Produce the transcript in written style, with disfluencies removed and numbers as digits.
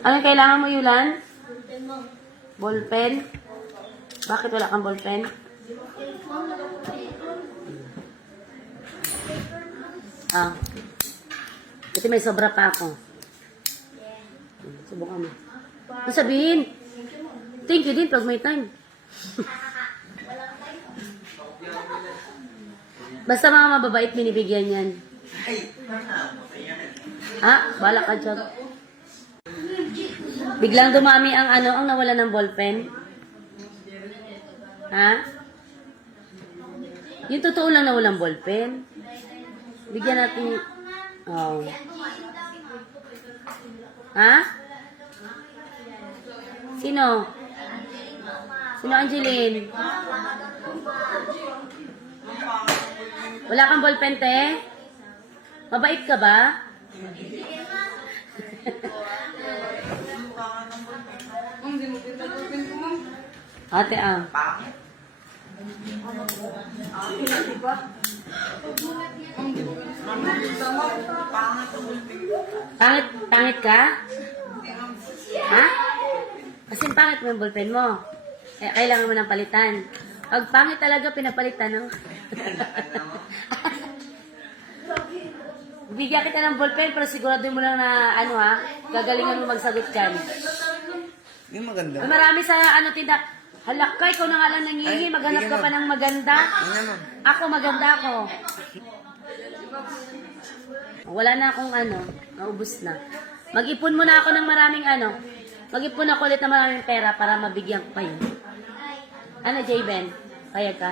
Anong kailangan mo, Yulan? Ballpen? Bakit wala kang ballpen? Ah. Kasi may sobra pa ako. Subukan mo. Ano sabihin? Thank you din pag may time. Basta mga mababait binibigyan yan. Ha? Bala ka dyan. Biglang dumami ang ang nawala ng ballpen. Ha? Yung totoo lang na walang ballpen. Bigyan natin. Oh. Ha? Sino? Sino, Angeline? Wala kang ballpen, te? Mabait ka ba? Ate, Pangit ka? Ha? Kasi pangit mo yung ballpen mo. Eh, kailangan mo ng palitan. Pag pangit talaga, pinapalitan, no? Bigyan kita ng ballpen, pero sigurado mo lang na, gagalingan mo magsagot dyan. Yung maganda. Marami sa, tindak. Halak ka, ikaw na nga lang nangihingi. Maghanap ka pa ng maganda. Ako, maganda ako. Wala na akong naubos na. Mag-ipon muna ako ng maraming Mag-ipon ako ulit ng maraming pera para mabigyan ko kayo. Ano, J-Ben? Kaya ka?